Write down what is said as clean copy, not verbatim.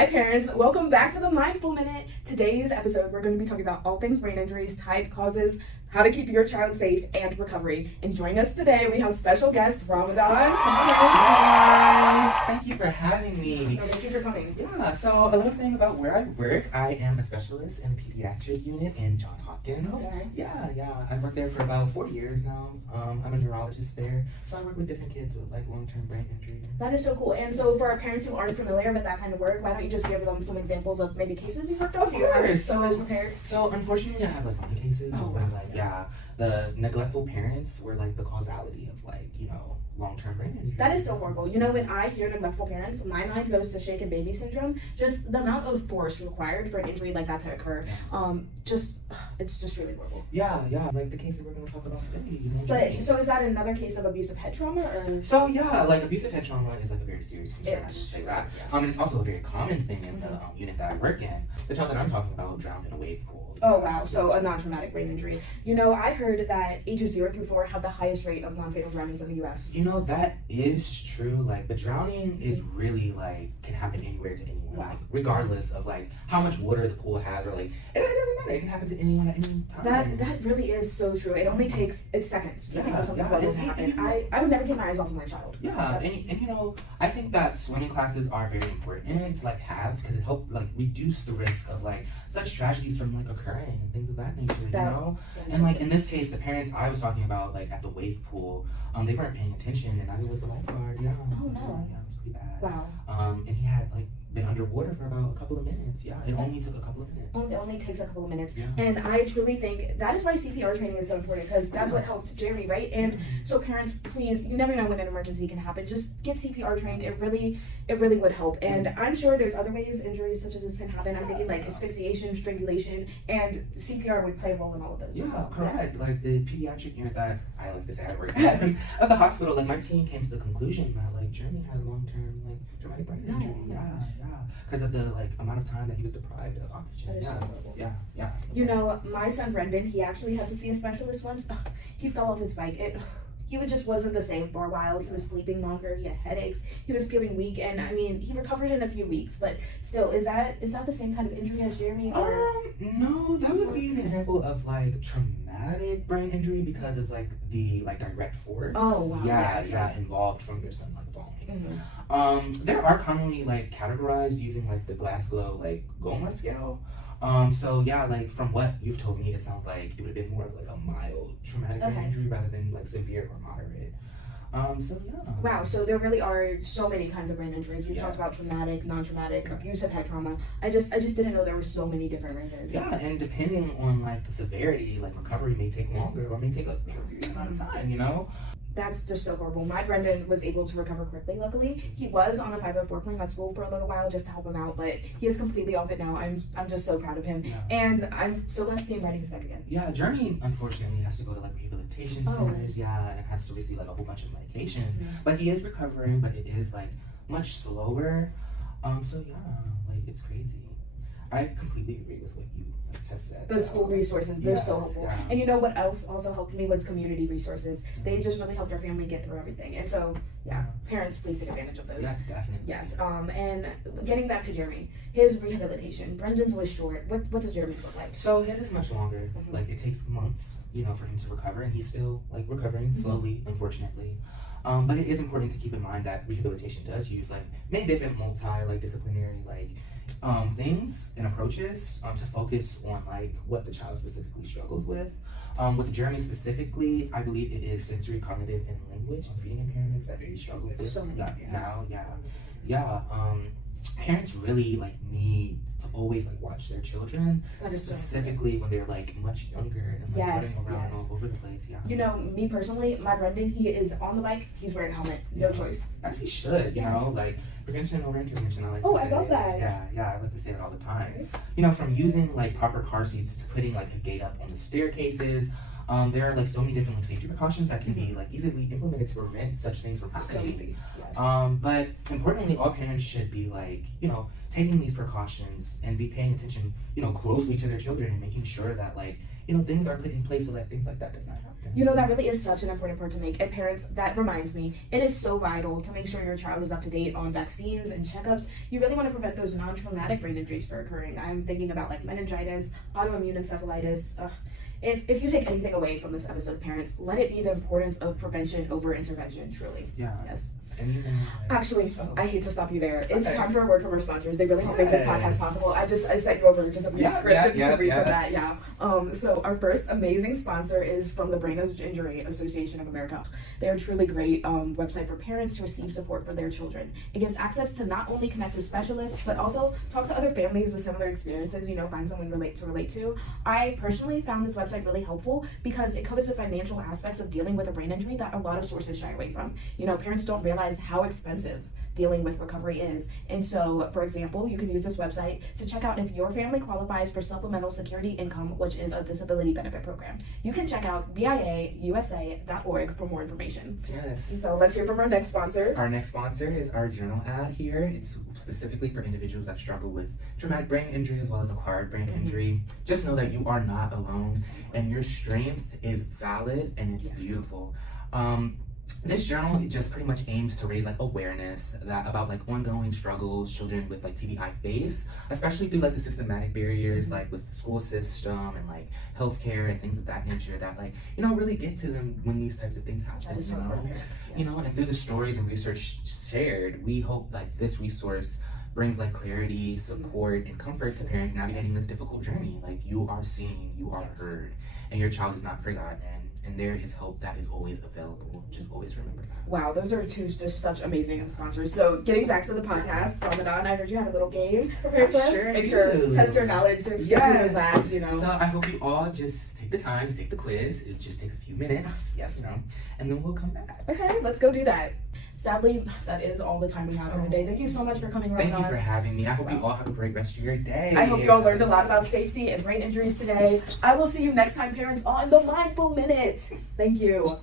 Hi parents, welcome back to the Mindful Minute. Today's episode, we're going to be talking about all things brain injuries, type, causes, how to keep your child safe, and recovery. And joining us today, we have special guest, Ramadan. Hi, thank you for having me. No, thank you for coming. Yeah, so a little thing about where I work, I am a specialist in the pediatric unit in Johns Hopkins. Okay. Yeah, I've worked there for about 4 years now. I'm a neurologist there, so I work with different kids with like long-term brain injury. That is so cool. And so for our parents who aren't familiar with that kind of work, why don't you just give them some examples of maybe cases you've worked on? Of course. So those prepared. So unfortunately, I have like one cases where Yeah. the neglectful parents were like the causality of long-term brain injury. That is so horrible. You know, when I hear neglectful parents, my mind goes to shaken baby syndrome. Just the amount of force required for an injury like that to occur. It's just really horrible. Yeah, like the case that we're going to talk about today. But so is that another case of abusive head trauma, or? So yeah, like abusive head trauma is like a very serious concern. Yeah, I should say sure that. is, yes. And it's also a very common thing in the unit that I work in. The child that I'm talking about drowned in a wave pool. Oh wow, so a non-traumatic brain injury. You know, I heard that ages 0 through 4 have the highest rate of non-fatal drownings in the U.S. You know, that is true. Like the drowning is really like can happen anywhere to anyone. Wow. Like regardless of like how much water the pool has or like it doesn't matter. It can happen to anyone at any time. That really is so true. It only takes seconds to think of something that will happen. I would never take my eyes off of my child. Yeah, and you know, I think that swimming classes are very important to like have because it helps like reduce the risk of like such tragedies from like occurring and things of that nature, you know? And like in this case, the parents I was talking about like at the wave pool, they weren't paying attention and neither was the lifeguard. Yeah. Oh no. Yeah, it was pretty bad. Wow. And he had like been underwater for about a couple of minutes. Yeah, it only took a couple of minutes. It only takes a couple of minutes. Yeah. And I truly think that is why CPR training is so important, because that's what helped Jeremy, right? And so parents, please, you never know when an emergency can happen. Just get CPR trained. It really would help. And I'm sure there's other ways injuries such as this can happen. I'm thinking like asphyxiation, strangulation, and CPR would play a role in all of those. Yeah, as well. correct. Yeah. Like the pediatric unit that I like to say I work at of the hospital, like my team came to the conclusion that like Jeremy had long-term like traumatic brain injury. Yeah. Because of the like amount of time that he was deprived of oxygen. That is so horrible. Yeah. You know, my son Brendan, he actually had to see a specialist once. He fell off his bike. He just wasn't the same for a while. He was sleeping longer. He had headaches. He was feeling weak, and I mean, he recovered in a few weeks. But still, is that the same kind of injury as Jeremy? Or? No, that would be an example of like traumatic brain injury because of like the like direct force. Oh wow. Yeah, involved from your son like falling. Mm-hmm. There are commonly like categorized using like the Glasgow like Goma scale. So yeah, like from what you've told me, it sounds like it would have been more of like a mild traumatic brain injury rather than like severe or moderate. So yeah. Wow, so there really are so many kinds of brain injuries. We've talked about traumatic, non-traumatic, abusive head trauma. I just didn't know there were so many different ranges. Yeah, and depending on like the severity, like recovery may take longer or may take a short amount of time, you know? That's just so horrible. My Brendan was able to recover quickly, luckily. He was on a 504 plan at school for a little while just to help him out, but he is completely off it now. I'm just so proud of him. Yeah. And I'm so glad to see him riding his bike again. Yeah, Jeremy unfortunately has to go to like rehabilitation centers, and has to receive like a whole bunch of medication. But he is recovering, but it is like much slower. So yeah, like it's crazy. I completely agree with what you have said. The school resources, they're so helpful. Yeah. And you know what else also helped me was community resources. They just really helped our family get through everything. And so, parents, please take advantage of those. Yes, definitely. Yes. And getting back to Jeremy, his rehabilitation. Brendan's was short. What does Jeremy's look like? So his is much longer. Like it takes months, for him to recover, and he's still like recovering slowly, unfortunately. But it is important to keep in mind that rehabilitation does use like many different disciplinary things and approaches to focus on like what the child specifically struggles with. With Jeremy specifically, I believe it is sensory, cognitive, and language and feeding impairments that he struggles with so many now. Parents really need to always watch their children, specifically when they're much younger and running around all over the place. Yeah. You know, me personally, my Brendan, he is on the bike. He's wearing a helmet. No choice. As he should. You know, prevention over intervention. I like. I love that. Yeah. I like to say it all the time. You know, from using proper car seats to putting a gate up on the staircases. there are like so many different like safety precautions that can be like easily implemented to prevent such things from happening. Absolutely. Yes. But importantly, all parents should be like, taking these precautions and be paying attention, closely to their children and making sure that like, things are put in place so that things like that does not happen. That really is such an important point to make. And parents, that reminds me, it is so vital to make sure your child is up to date on vaccines and checkups. You really want to prevent those non-traumatic brain injuries from occurring. I'm thinking about like meningitis, autoimmune encephalitis. If you take anything away from this episode, parents, let it be the importance of prevention over intervention, truly. Yeah. Yes. Actually, I hate to stop you there. It's okay. time for a word from our sponsors. They really help make this podcast possible. I set you over just a brief script and you can read from that. Yeah. So our first amazing sponsor is from the Brain Injury Association of America. They are truly great website for parents to receive support for their children. It gives access to not only connect with specialists, but also talk to other families with similar experiences, find someone to relate to. I personally found this website really helpful because it covers the financial aspects of dealing with a brain injury that a lot of sources shy away from. Parents don't realize how expensive dealing with recovery is. And so, for example, you can use this website to check out if your family qualifies for Supplemental Security Income, which is a disability benefit program. You can check out biausa.org for more information. Yes. So let's hear from our next sponsor. Our next sponsor is our journal ad here. It's specifically for individuals that struggle with traumatic brain injury as well as acquired brain injury. Just know that you are not alone and your strength is valid and it's beautiful. This journal, it just pretty much aims to raise like awareness about like ongoing struggles children with like TBI face, especially through like the systematic barriers like with the school system and like healthcare and things of that nature that like really get to them when these types of things happen. That is so important, parents. Yes. And through the stories and research shared, we hope like this resource brings like clarity, support, and comfort to parents navigating this difficult journey. Like you are seen, you are heard, and your child is not forgotten. And there is help that is always available. Just always remember that. Wow, those are two just such amazing sponsors. So getting back to the podcast, Ramadan, I heard you have a little game prepared for us. Make sure test your knowledge to skip through those ads, So I hope you all just take the time to take the quiz. It'll just take a few minutes. Yes. And then we'll come back. Okay, let's go do that. Sadly, that is all the time we have for today. Thank you so much for coming, Ramadan. Thank you for having me. I hope you all have a great rest of your day. I hope you all learned a lot about safety and brain injuries today. I will see you next time, parents, on the Mindful Minute. Thank you.